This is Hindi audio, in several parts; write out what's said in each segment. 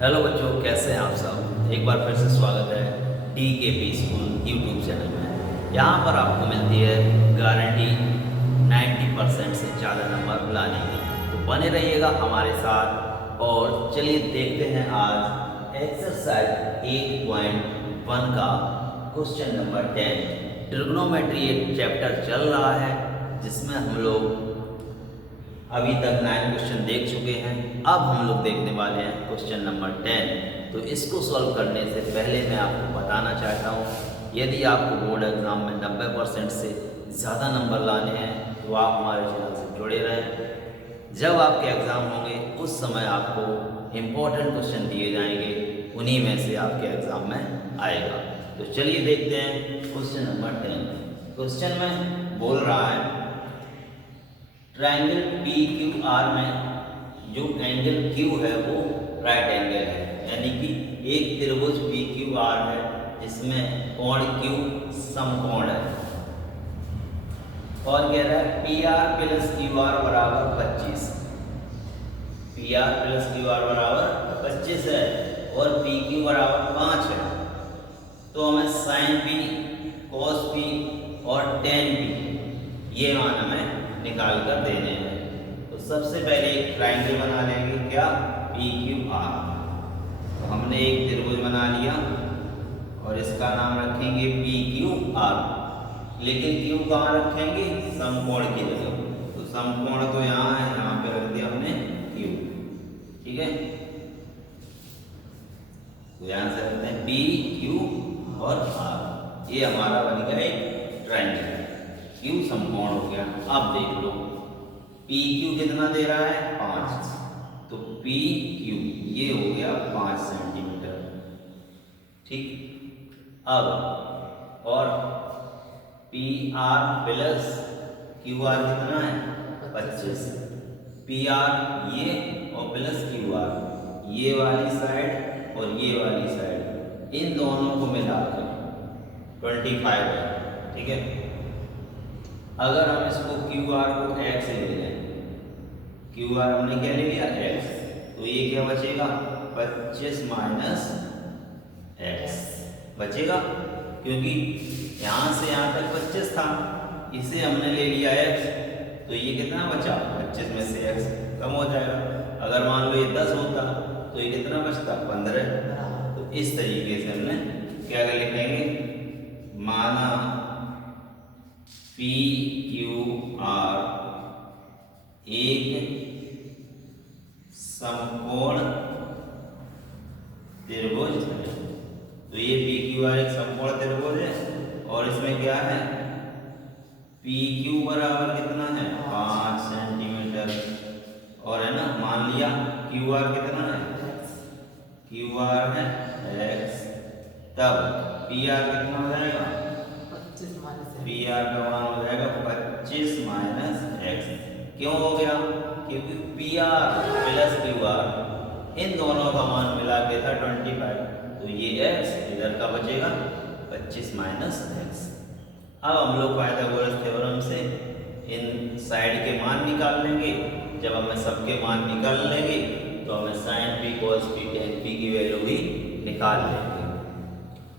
हेलो बच्चों, कैसे हैं आप सब। एक बार फिर से स्वागत है DKP स्कूल यूट्यूब चैनल में। यहाँ पर आपको मिलती है गारंटी 90% से ज़्यादा नंबर लाने की। तो बने रहिएगा हमारे साथ और चलिए देखते हैं आज एक्सरसाइज 8.1 का क्वेश्चन नंबर 10। ट्रिग्नोमेट्री एक चैप्टर चल रहा है जिसमें हम लोग अभी तक 9 क्वेश्चन देख चुके हैं। अब हम लोग देखने वाले हैं क्वेश्चन नंबर 10। तो इसको सॉल्व करने से पहले मैं आपको बताना चाहता हूँ, यदि आपको बोर्ड एग्जाम में 90% से ज़्यादा नंबर लाने हैं तो आप हमारे चैनल से जुड़े रहें। जब आपके एग्ज़ाम होंगे उस समय आपको इम्पोर्टेंट क्वेश्चन दिए जाएंगे, उन्हीं में से आपके एग्ज़ाम में आएगा। तो चलिए देखते हैं क्वेश्चन नंबर 10। क्वेश्चन में बोल रहा है ट्राइंगल PQR में जो एंगल Q है वो राइट एंगल है, यानी कि एक त्रिभुज PQR है जिसमें कोण Q समकोण है। और कह रहा है PR प्लस QR बराबर 25। PR प्लस QR बराबर 25 है और PQ बराबर 5 है। तो हमें sin P, cos P और tan P ये मान हमें निकाल कर देने हैं। तो सबसे पहले एक ट्राइंगल बना लेंगे, क्या, PQR। तो हमने एक त्रिभुज बना लिया और इसका नाम रखेंगे PQR। लेकिन Q कहाँ रखेंगे, समकोण की जगह। तो समकोण तो यहाँ है, यहाँ पे रख दिया हमने Q। ठीक है, तो यहाँ से रखते हैं PQ और R। ये हमारा बन गया एक ट्राइंगल। Q समकोण हो गया। अब देख लो PQ कितना दे रहा है, 5। तो PQ ये हो गया 5 सेंटीमीटर। ठीक, अब और PR प्लस QR कितना है, 25। PR ये और प्लस QR ये वाली साइड और ये वाली साइड, इन दोनों को मिलाकर 25 है। ठीक है, अगर हम इसको QR को x ले लें, QR हमने क्या ले लिया, x, तो ये क्या बचेगा, 25 माइनस x बचेगा, क्योंकि यहाँ से यहाँ तक 25 था, इसे हमने ले लिया x, तो ये कितना बचा, 25 में से x कम हो जाएगा। अगर मान लो ये 10 होता तो ये कितना बचता, 15। तो इस तरीके से हमने क्या लिखेंगे, माना PQR एक समकोण त्रिभुज है। तो ये PQR एक समकोण त्रिभुज है और इसमें क्या है, PQ बराबर कितना है, 5 सेंटीमीटर। और है ना, मान लिया QR कितना है, QR है x। तब PR कितना हो जाएगा, PR का मान हो जाएगा 25 माइनस x। क्यों हो गया, क्योंकि PR प्लस QR इन दोनों का मान मिला के था 25। तो ये x इधर का बचेगा 25 माइनस x। अब हम लोग पाइथागोरस थ्योरम से इन साइड के मान निकाल लेंगे। जब हमें सबके मान निकाल लेंगे तो हमें sin P, cos P, tan P की वैल्यू भी निकाल लेंगे।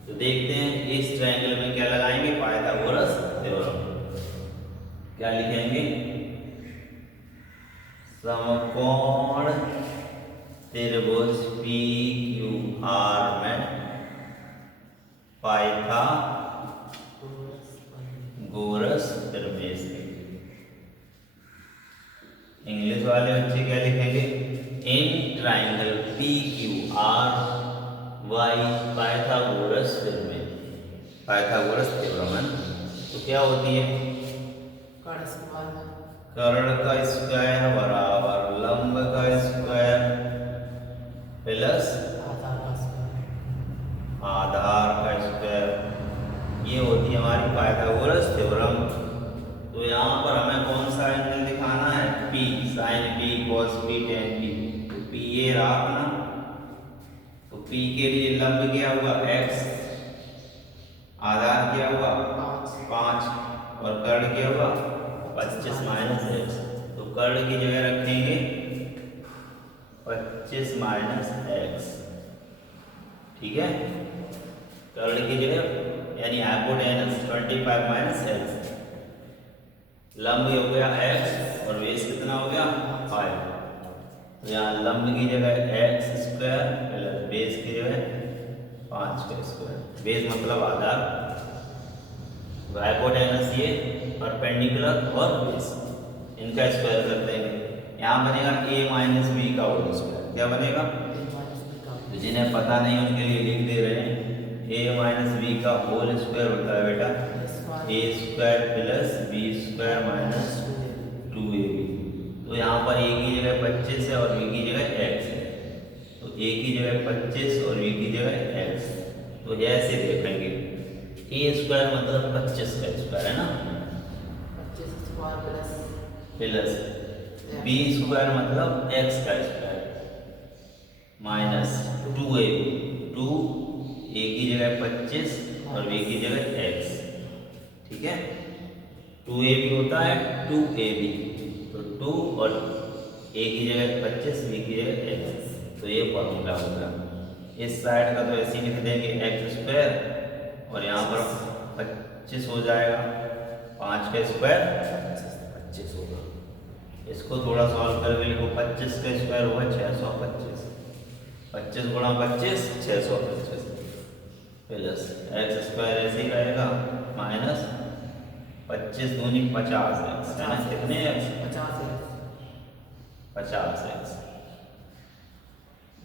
तो देखते हैं इस ट्रायंगल में क्या लगाएंगे, पाइथागोरस थ्योरम। क्या लिखेंगे, समकोण त्रिभुज PQR में पाइथागोरस प्रमेय से। इंग्लिश वाले बच्चे क्या लिखेंगे, in triangle PQR by Pythagoras प्रमेय, पाइथागोरस थ्योरम। तो क्या होती है, कर्ण का स्क्वायर बराबर लंब का स्क्वायर प्लस आधार का स्क्वायर, ये होती है हमारी पाइथागोरस थ्योरम। तो यहाँ पर हमें कौन सा एंगल दिखाना है, P, sin P, cos P, tan P। तो P ये रहा अपना, तो P के लिए लंब क्या हुआ, x, आधार क्या हुआ 5 और कर्ण क्या हुआ 25 माइनस x। तो कर्ण की जगह रखेंगे 25 माइनस x। ठीक है, कर्ण की जगह यानी हाइपोटेनस 25 माइनस एक्स, लंब हो गया x और बेस कितना हो गया 5। तो यहाँ लंब की जगह एक्स स्क्वायर प्लस बेस की जगह 5 का स्क्वायर, बेस मतलब आधार, हाइपोटेनस ये परपेंडिकुलर और बेस, इनका स्क्वायर कर देंगे। यहाँ बनेगा a माइनस बी का होल स्क्वायर। क्या बनेगा? तो जिन्हें पता नहीं उनके लिए लिख दे रहे हैं, a माइनस बी का होल स्क्वायर होता है बेटा a square plus b square minus 2ab। तो यहाँ पर a की जगह 25 है और b की जगह x है, तो a की जगह 25 और b की जगह x। तो ये ऐसे देखेंगे, a स्क्वायर मतलब 25 का स्क्वायर है ना, 25 स्क्वायर प्लस b स्क्वायर मतलब x का स्क्वायर माइनस 2ab, 2 a की जगह 25 और b की जगह x। ठीक है, 2ab होता है 2ab, तो 2 और a की जगह 25 b की जगह x। तो ये फॉर्मूला होगा। इस साइड का तो ऐसे ही लिख देंगे एक्स स्क्वायर और यहाँ पर 25 हो जाएगा, 5 का स्क्वायर 25 होगा। इसको थोड़ा सॉल्व करके लिखो, 25 का स्क्वायर होगा 625, 25 गुणा 25 625 प्लस एक्स स्क्वायर ऐसे ही रहेगा माइनस 25 दूनी 50 एक्स है ना, कितने एक्स 50 एक्स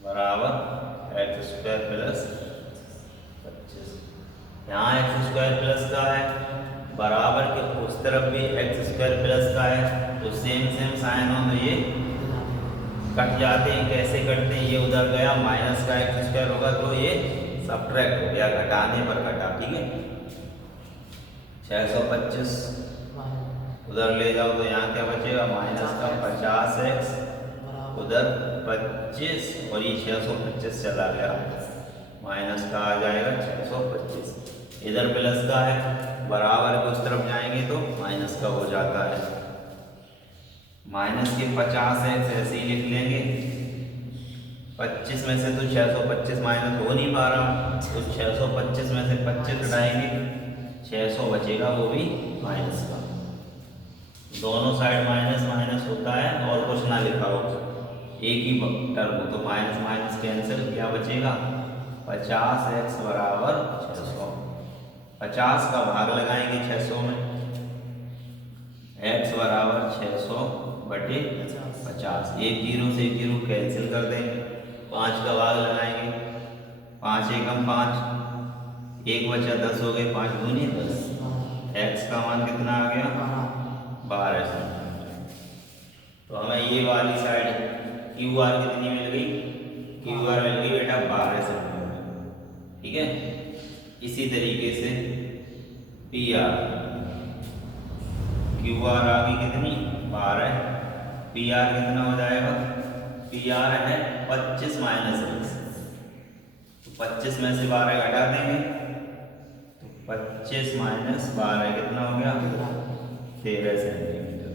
बराबर एक्स स्क्वायर प्लस 25। यहाँ एक्स स्क्वायर प्लस का है, बराबर के उस तरफ भी एक्स स्क्वायर प्लस का है, तो सेम साइन हो तो ये कट जाते हैं। कैसे कटते हैं? ये उधर गया माइनस का एक्स स्क्वायर होगा तो ये सब्ट्रैक्ट हो गया, घटाने पर घटा। ठीक है, 625 उधर ले जाओ तो यहाँ क्या बचेगा माइनस का 50x, उधर 25 और ये 625 चला गया, माइनस का आ जाएगा 625। इधर प्लस का है, बराबर के उस तरफ जाएंगे तो माइनस का हो जाता है। माइनस के 50x ऐसे ही लिख लेंगे, 25 में से तो 625 माइनस हो नहीं पा रहा, तो 625 में से 25 हटाएंगे, 600 बचेगा, वो भी माइनस का। दोनों साइड माइनस माइनस होता है और कुछ ना लिखा हो, एक ही टर्म तो माइनस माइनस कैंसिल, क्या बचेगा 50x बराबर 600। 50 का भाग लगाएंगे 600 में, x बराबर 600 बटे 50, एक जीरो से एक जीरो कैंसिल कर देंगे, 5 का भाग लगाएंगे, 5 एकम 5, एक बचा 10 हो गए, 5 दूनी 10, x का मान कितना आ गया 12 सेंटीमीटर। तो हमें ये वाली साइड क्यू आर कितनी मिल गई? क्यू आर मिल गई बेटा 12 सेंटीमीटर। ठीक है, इसी तरीके से पी आर, क्यू आर आ गई कितनी 12, पी आर कितना हो जाएगा? पी आर है 25 माइनस एक्स, तो 25 में से 12 घटा देंगे, तो 25 माइनस 12 कितना हो गया 13 सेंटीमीटर।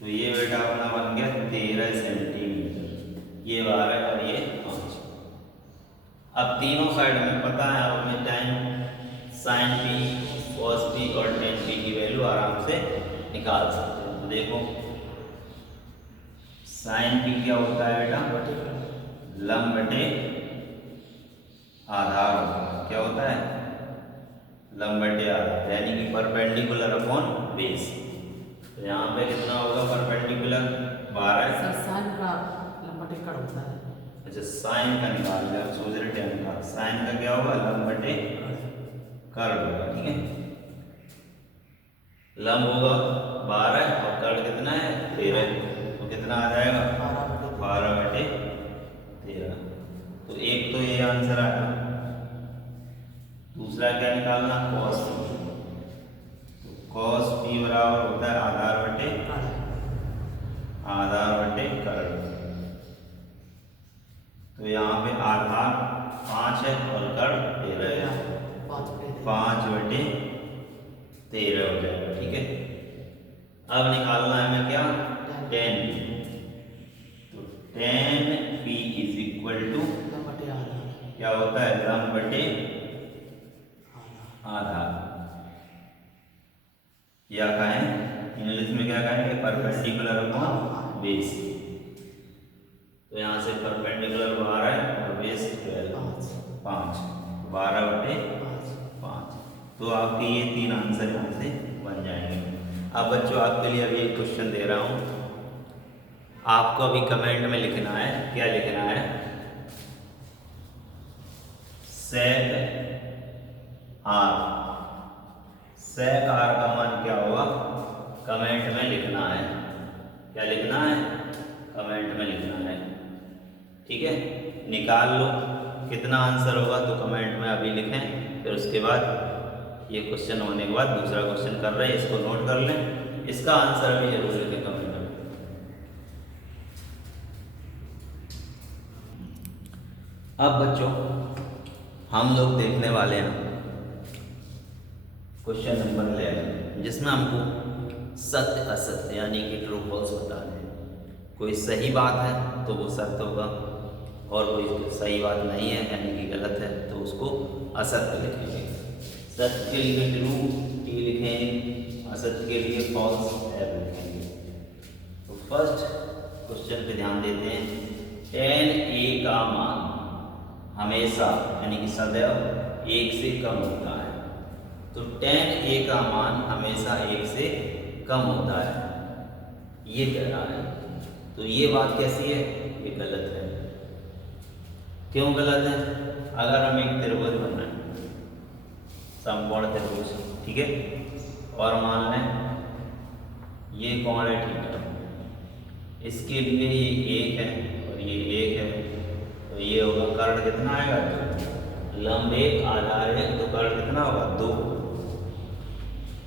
तो ये बेटा अपना बन गया 13 सेंटीमीटर, ये 12 और ये 5। अब तीनों साइड में पता है, अब हमें time sine p cos p और टेन पी की वैल्यू आराम से निकाल सकते हैं। तो देखो साइन पी क्या होता है बेटा? लंब बटे आधार होता है। क्या होता है? लंब बटे आधार, यानी कि परपेंडिकुलर अपॉन बेस। तो यहाँ पे कितना होगा परपेंडिकुलर 12। साइन का लंब बटे कड़ होता है। अच्छा, साइन का निकाल लिया, सोच रहे टेन का, साइन का क्या होगा लंब बटे कड़ होगा। ठीक है, लंब होगा 12 और कड़ कितना है 13, तो कितना आ जाएगा 12 बटे 13। तो एक तो ये आंसर आया, दूसरा क्या निकालना कॉस पी। कॉस पी बराबर होता है आधार बटे कड़। तो यहाँ पे आधार 5 है और कड़ 13 है, 5 बटे 13 हो जाएगा। ठीक है, अब निकालना है हमें क्या टेन पी। तो tan p is equal to क्या होता है, लंब बटे आधा, या कहें इंग्लिश में क्या कहेंगे, परपेंडिकुलर अपॉन बेस। तो यहाँ से परपेंडिकुलर 12 है और बेस 12, 5, 12/5। तो आपके ये 3 आंसर यहाँ से बन जाएंगे। अब बच्चों आपके लिए अभी एक क्वेश्चन दे रहा हूँ, आपको अभी कमेंट में लिखना है, क्या लिखना है, सेक आर का मान क्या होगा, कमेंट में लिखना है। क्या लिखना है, कमेंट में लिखना है। ठीक है, निकाल लो कितना आंसर होगा तो कमेंट में अभी लिखें, फिर उसके बाद ये क्वेश्चन होने के बाद दूसरा क्वेश्चन कर रहे हैं, इसको नोट कर लें, इसका आंसर भी जरूर लिखें कमेंट में। अब बच्चों हम लोग देखने वाले हैं क्वेश्चन नंबर 11, जिसमें हमको सत्य असत्य यानी कि ट्रू फॉल्स बताना है। कोई सही बात है तो वो सत्य होगा, और कोई सही बात नहीं है यानी कि गलत है तो उसको असत्य लिखेंगे। सत्य के लिए ट्रू टी लिखेंगे, असत्य के लिए फॉल्स एफ लिखेंगे। तो फर्स्ट क्वेश्चन पे ध्यान देते हैं। tan a का मान हमेशा यानी कि सदैव 1 से कम होता है। तो tan a का मान हमेशा 1 से कम होता है, ये कह रहा है। तो ये बात कैसी है, ये गलत है। क्यों गलत है, अगर हम एक त्रिभुज बन रहे हैं, समकोण त्रिभुज, ठीक है, और मान लें ये कोण है थीटा, इसके लिए ये 1 है और ये 1 है, तो ये होगा कर्ण कितना आएगा, 2। लंब 1 आधार 1 तो कर्ण कितना होगा, 2।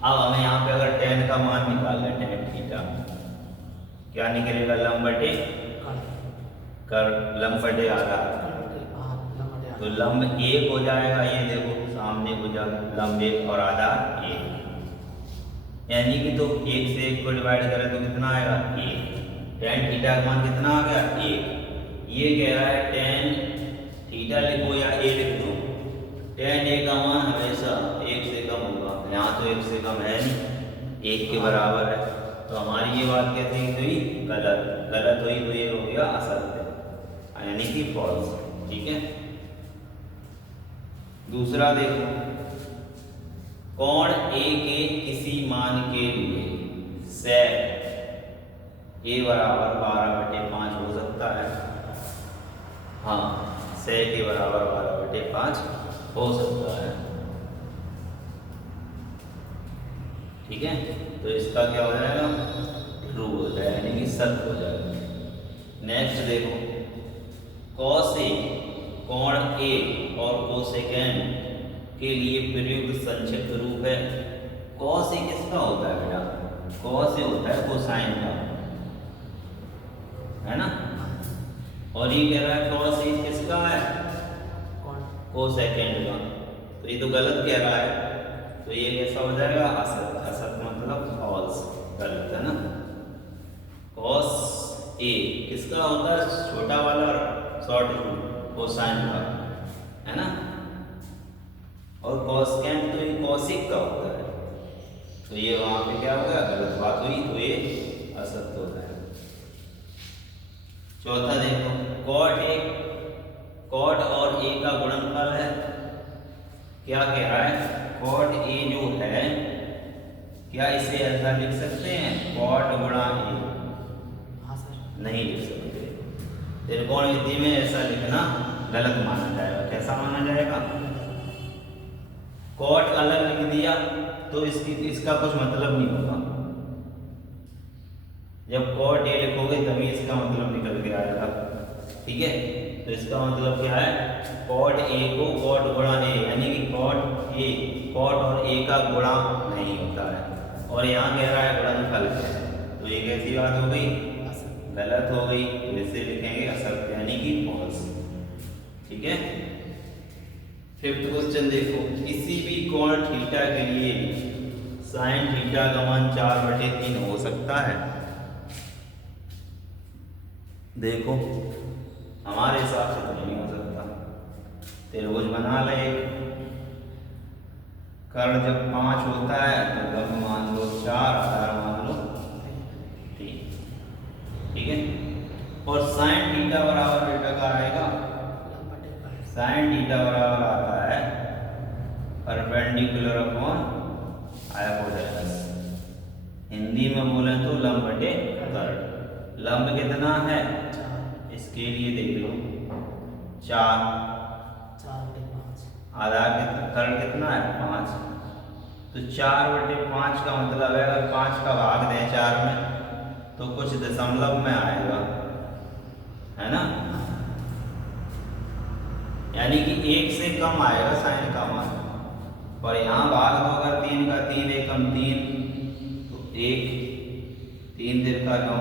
अब हमें यहाँ पे अगर tan का मान निकालना है, tan थीटा, क्या निकलेगा, लंब बटे कर्ण, लंब बटे आधार, तो लंब 1 हो जाएगा, ये देखो सामने हो जाएगा लंब 1 और आधार 1, यानी कि तो 1 से 1 को डिवाइड करें तो कितना आएगा, 1। tan थीटा का मान कितना आ गया, 1। ये कह रहा है tan थीटा लिखो या a लिख दो, tan a का मान हमेशा 1 से कम होगा, यहाँ तो 1 से कम है नहीं, 1 के बराबर है। तो हमारी ये बात कैसे हुई, गलत हुई, तो ये हो गया असत्य यानी कि फॉल्स। ठीक है, दूसरा देखो, कोण a के किसी मान के लिए sec a बराबर 12/5 हो सकता है। हाँ, sec a बराबर 12/5 हो सकता है। ठीक है, तो इसका क्या हो जाएगा, ट्रू हो जाएगा यानी कि सत्य हो जाएगा। नेक्स्ट देखो, cos a कोण a और कोसेकेंड के लिए प्रयुक्त संक्षिप्त रूप है। cos a किसका होता है बेटा, cos a होता है कोसाइन का, है ना, और ये कह रहा है cos a किसका है, कोसेकेंड का, तो ये तो गलत कह रहा है, तो ये कैसा हो जाएगा, असत्य। असत्य मतलब फॉल्स, गलत है ना। cos a किसका होता है, छोटा वाला शॉर्ट रूट कोसाइन का, है ना, और कोसेकेंड तो ये कोसिक का होता है, तो ये वहां पे क्या होगा, गलत बात हुई, तो ये असत्य होता है। चौथा देखो, cot और a का गुणनफल है। क्या कह रहा है, cot a जो है, क्या इसे ऐसा लिख सकते हैं, cot गुणा a, नहीं लिख सकते। त्रिकोण विधि में ऐसा लिखना गलत माना जाएगा। कैसा माना जाएगा, cot अलग लिख दिया तो इसका कुछ मतलब नहीं होगा। जब cot a लिखोगे तभी इसका मतलब निकल के आएगा। ठीक है, तो इसका मतलब क्या है, cot a को cot गुणा a, यानी कि cot और a का गुणा नहीं होता है, और यहाँ कह रहा है गुणनफल है, तो ये कैसी बात हो गई, गलत हो गई, तो इसे लिखेंगे असत्य यानी कि फॉल्स। ठीक है, फिफ्थ क्वेश्चन देखो, किसी भी कोण थीटा के लिए साइन थीटा का मान 4/3 हो सकता है। देखो हमारे हिसाब से तो नहीं हो सकता, त्रिभुज बना ले। कर्ण जब 5 होता है तो लंब मान लो 4, आधार मान लो 3। ठीक है। और साइन थीटा बराबर बेटा का आएगा, साइन थीटा बराबर आता है परपेंडिकुलर अपॉन हाइपोटेनस। हिंदी में बोले तो लंब बटे कर्ण। लंब कितना है इसके लिए देख लो 4, आधार कर्ण कितना है 5, तो 4/5 का मतलब है अगर 5 का भाग दें 4 में तो कुछ दशमलव में आएगा, है ना, यानी कि 1 से कम आएगा साइन का मान। और यहाँ भाग दो अगर 3 का, 3 एकम 3 तो 1, 3 3 का 9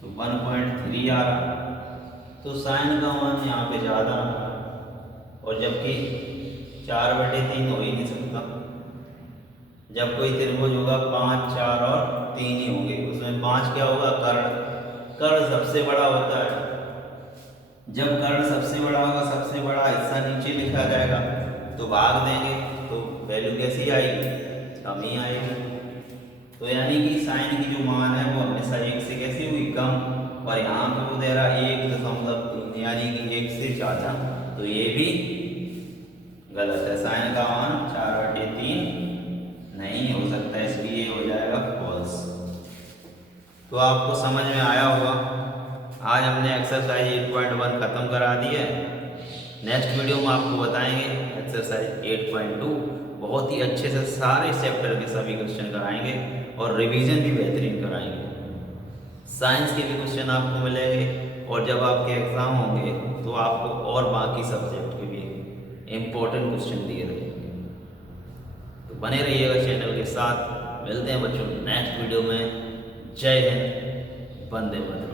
तो 1.3 आ रहा, तो साइन का मान यहाँ पे ज़्यादा आ रहा, और जबकि 4/3 हो ही नहीं सकता। जब कोई त्रिभुज होगा 5, 4 और 3 ही होंगे, उसमें 5 क्या होगा कर्ण। कर्ण सबसे बड़ा होता है। जब कर्ण सबसे बड़ा होगा, सबसे बड़ा हिस्सा नीचे लिखा जाएगा, तो भाग देंगे तो वैल्यू कैसी आएगी, कम ही आएगी। तो यानी कि साइन की जो मान है वो हमेशा 1 से कैसी हुई कम, और यहाँ पे वो दे रहा 1.3 यानी कि 1 से ज़्यादा, तो ये भी गलत है। साइन का मान 4/3 नहीं हो सकता, इसलिए हो जाएगा फॉल्स। तो आपको समझ में आया होगा। आज हमने एक्सरसाइज 8.1 खत्म करा दी है। नेक्स्ट वीडियो में आपको बताएंगे एक्सरसाइज 8.2। बहुत ही अच्छे से सारे चैप्टर के सभी क्वेश्चन कराएंगे और रिवीजन भी बेहतरीन कराएंगे। साइंस के भी क्वेश्चन आपको मिलेंगे, और जब आपके एग्जाम होंगे तो आपको और बाकी सब्जेक्ट के भी इम्पोर्टेंट क्वेश्चन दिए रहेंगे। तो बने रहिएगा चैनल के साथ। मिलते हैं बच्चों नेक्स्ट वीडियो में। जय हिंद, वंदे मातरम।